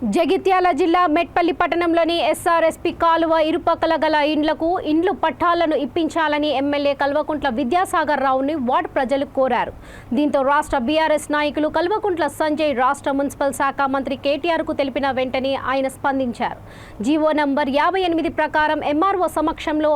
జగిత్యాల జిల్లా మెట్పల్లి పట్టణంలోని ఎస్ఆర్ఎస్పీ కాలువ ఇరుపక్కల గల ఇండ్లు పట్టాలను ఇప్పించాలని ఎమ్మెల్యే కల్వకుంట్ల విద్యాసాగర్ రావుని వార్డు ప్రజలు కోరారు. దీంతో రాష్ట్ర బీఆర్ఎస్ నాయకులు కల్వకుంట్ల సంజయ్ రాష్ట్ర మున్సిపల్ శాఖ మంత్రి కేటీఆర్కు తెలిపిన వెంటనే ఆయన స్పందించారు. జీవో నంబర్ 58 ప్రకారం ఎంఆర్ఓ సమక్షంలో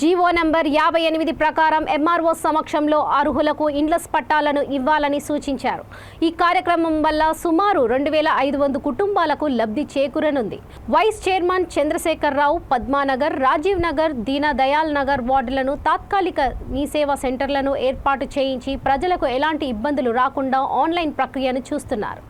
జీవో నంబర్ 58 ప్రకారం ఎంఆర్ఓ సమక్షంలో అర్హులకు ఇండ్ల పట్టాలను ఇవ్వాలని సూచించారు. ఈ కార్యక్రమం వల్ల సుమారు 2500 కుటుంబాలకు లబ్ధి చేకూరనుంది. వైస్ చైర్మన్ చంద్రశేఖర్ రావు పద్మానగర్, రాజీవ్ నగర్, దీనదయాల్ నగర్ వార్డులను తాత్కాలిక మీ సేవా సెంటర్లను ఏర్పాటు చేయించి ప్రజలకు ఎలాంటి ఇబ్బందులు రాకుండా ఆన్లైన్ ప్రక్రియను చూస్తున్నారు.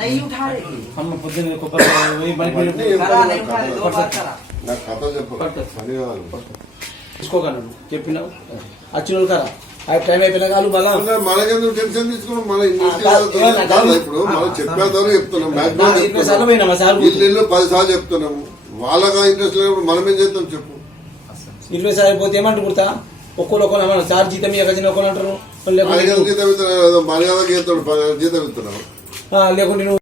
नहीं उठा रहे हम పొద్దున కొబ్బరి వై బలిపి करा नहीं उठा रहे 2 बार करा నా కథ చెప్పు తీసుకోగలను చెప్పినావు అచ్చులు కరా ఆ టైం అయిపోయినా కాలు బలా మనకెందుకు టెన్షన్ తీసుకున్నాం. మన ఇప్పుడు మనం చెప్పేదాన్ని చెప్తున్నాం. ఇల్లు 10 సార్లు చెప్తున్నాము. వాళ్ళగా ఇంట్రెస్ట్ లేనప్పుడు మనం ఏం చేస్తాం చెప్పు. 20 సార్లు పోతే ఏమంటారు గుర్తా ఒక్కొక్కరు మన సార్ జీతం ఇవ్వక ఒకరు అంటారు జీతం ఇస్తున్నావు మర్యాద జీతం ఇస్తున్నావు లేకుంటే నువ్వు